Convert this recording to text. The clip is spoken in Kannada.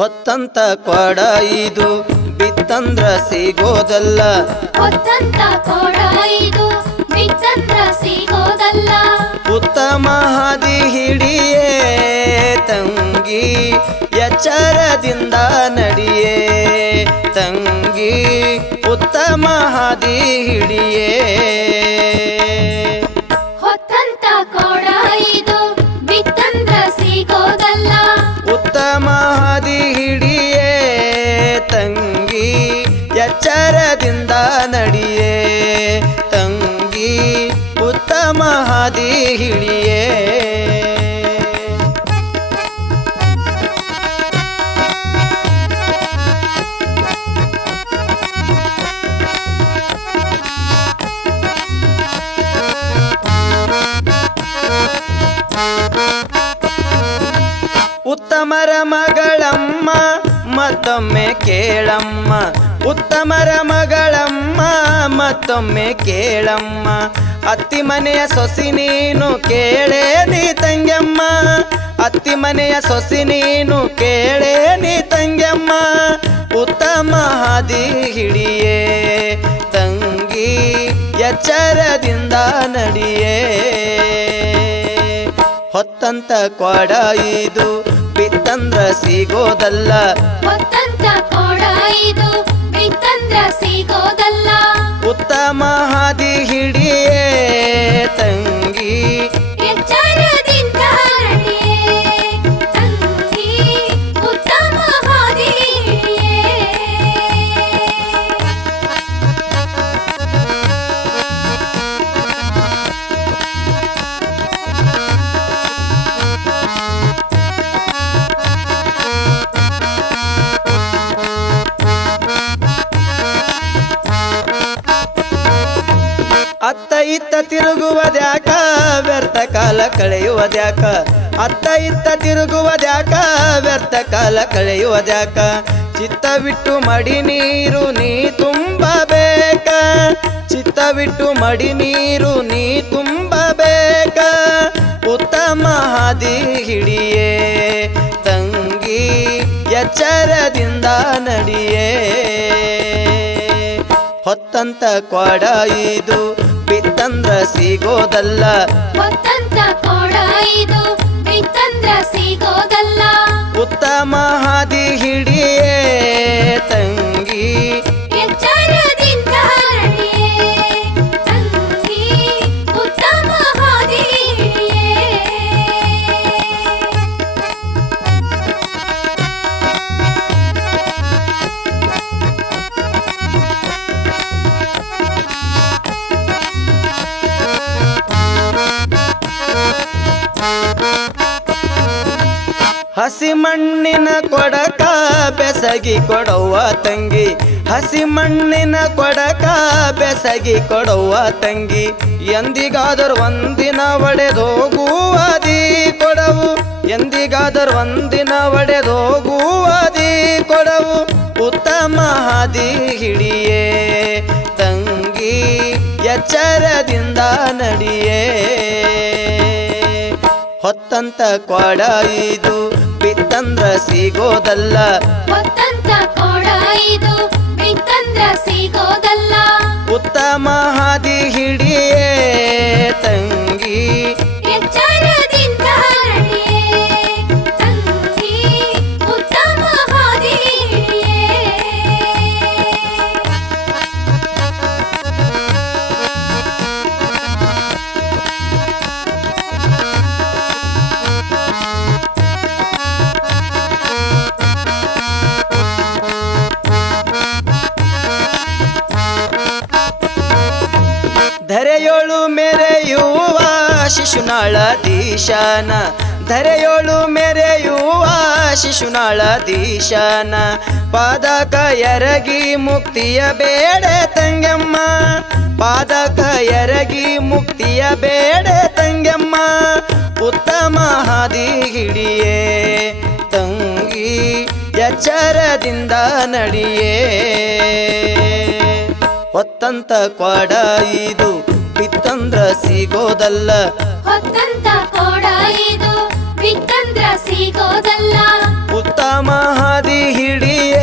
ಹೊತ್ತಂತ ಕೊಡ ಇದು ಬಿತ್ತಂದ್ರ ಸಿಗೋದಲ್ಲ. ಹೊತ್ತಂತ ಕೊಡ ಇದು ಬಿತ್ತಂದ್ರ ಸಿಗೋದಲ್ಲ. ಉತ್ತಮ ಹಾದಿ ಹಿಡಿಯೇ ತಂಗಿ ಎಚ್ಚರದಿಂದ ನಡಿಯೇ ತಂಗಿ ಉತ್ತಮ ಹಾದಿ ಹಿಡಿಯೇ. ಹೊತ್ತಂತ ಕೊಡ ಇದು ಬಿತ್ತಂದ್ರ ಸಿಗೋದಲ್ಲ. ಉತ್ತಮ ಹಾದಿ ಹಿಡಿಯೇ ತಂಗಿ ಎಚ್ಚರದಿಂದ ನಡಿಯೇ ತಂಗಿ ಉತ್ತಮ ಹಾದಿ ಹಿಡಿಯೇ. ಉತ್ತಮರ ಮಗಳಮ್ಮ ಮತ್ತೊಮ್ಮೆ ಕೇಳಮ್ಮ. ಉತ್ತಮರ ಮಗಳಮ್ಮ ಮತ್ತೊಮ್ಮೆ ಕೇಳಮ್ಮ. ಅತ್ತಿ ಮನೆಯ ಸೊಸಿ ನೀನು ಕೇಳೇ ನೀ ತಂಗ್ಯಮ್ಮ. ಅತ್ತಿ ಮನೆಯ ಸೊಸಿ ನೀನು ಕೇಳೇ ನೀ ತಂಗ್ಯಮ್ಮ. ಉತ್ತಮ ಹಾದಿ ಹಿಡಿಯೇ ತಂಗಿ ಎಚ್ಚರದಿಂದ ನಡಿಯೇ. ಹೊತ್ತಂತ ಕೊಡ ಇದು ಬಿತ್ತಂದ್ರ ಸಿಗೋದಲ್ಲ. ಹೊತ್ತಂತ ಕೊಡ ಇದು ಬಿತ್ತಂದ್ರ ಸಿಗೋದಲ್ಲ. ಉತ್ತಮ ಹಾದಿ ಹಿಡಿಯೇ ತಂಗಿ ಎಚ್ಚರದಿಂದ ನಡಿಯೇ ತಂಗಿ ಉತ್ತಮ ಹಾದಿ ಹಿಡಿಯೇ. ಅತ್ತ ಇತ್ತ ತಿರುಗುವುದ್ಯಾಕ ವ್ಯರ್ಥ ಕಾಲ ಕಳೆಯುವುದ್ಯಾಕ. ಅತ್ತ ಇತ್ತ ತಿರುಗುವುದ್ಯಾಕ ವ್ಯರ್ಥ ಕಾಲ ಕಳೆಯುವುದ್ಯಾಕ. ಚಿತ್ತವಿಟ್ಟು ಮಡಿ ನೀರು ನೀ ತುಂಬಬೇಕ. ಚಿತ್ತವಿಟ್ಟು ಮಡಿ ನೀರು ನೀ ತುಂಬಬೇಕ. ಉತ್ತಮ ಹಾದಿ ಹಿಡಿಯೇ ತಂಗಿ ಎಚ್ಚರದಿಂದ ನಡಿಯೇ. ಹೊತ್ತಂತ ಕೊಡ ಇದು ಬಿತ್ತಂದ್ರ ಸಿಗೋದಲ್ಲ. ಹೊತ್ತಂತ ಕೊಡ ಇದು ಬಿತ್ತಂದ್ರ ಸಿಗೋದಲ್ಲ. ಉತ್ತಮ ಹಾದಿ ಹಿಡಿಯೇ ತಂಗಿ ಎಚ್ಚರದಿಂದ ನಡಿಯೇ ತಂಗಿ ಉತ್ತಮ ಹಾದಿ ಹಿಡಿಯೇ. ಹಸಿ ಮಣ್ಣಿನ ಕೊಡಕ ಬೆಸಗಿ ಕೊಡವ್ವ ತಂಗಿ. ಹಸಿ ಮಣ್ಣಿನ ಕೊಡಕ ಬೆಸಗಿ ಕೊಡವ್ವ ತಂಗಿ. ಎಂದಿಗಾದರೂ ಒಂದಿನ ಒಡೆದೋಗುವದಿ ಕೊಡವು. ಎಂದಿಗಾದರೂ ಒಂದಿನ ಒಡೆದೋಗುವದಿ ಕೊಡವು. ಉತ್ತಮ ಹಾದಿ ಹಿಡಿಯೇ ತಂಗಿ ಎಚ್ಚರದಿಂದ ನಡಿಯೇ. ಹೊತ್ತಂತ ಕೊಡ ಇದು ಬಿತ್ತಂದ್ರ ಸಿಗೋದಲ್ಲ. ಹೊತ್ತಂತ ಕೊಡ ಇದು ಬಿತ್ತಂದ್ರ ಸಿಗೋದಲ್ಲ. ಉತ್ತಮ ಹಾದಿ ಹಿಡಿಯೇ ತಂಗಿ ಎಚ್ಚರದಿಂದ ನಡಿಯೇ ತಂಗಿ ಉತ್ತಮ ಹಾದಿ ಹಿಡಿಯೇ. ಧರೆಯೋಳು ಮೆರೆಯುವ ಶಿಶುನಾಳಧೀಶನ. ಧರೆಯೋಳು ಮೆರೆಯುವ ಶಿಶುನಾಳಧೀಶನ. ಪಾದಕ ಎರಗಿ ಮುಕ್ತಿಯ ಬೇಡ ತಂಗಮ್ಮ. ಪಾದಕ ಎರಗಿ ಮುಕ್ತಿಯ ಬೇಡ ತಂಗಮ್ಮ. ಉತ್ತಮ ಹಾದಿ ಹಿಡಿಯೇ ತಂಗಿ ಎಚ್ಚರದಿಂದ ನಡಿಯೇ. ಹೊತ್ತಂತ ಕೊಡ ಇದು ಬಿತ್ತಂದ್ರ ಸಿಗೋದಲ್ಲ. ಹೊತ್ತಂತ ಕೊಡ ಇದು ಬಿತ್ತಂದ್ರ ಸಿಗೋದಲ್ಲ. ಉತ್ತಮ ಹಾದಿ ಹಿಡಿಯ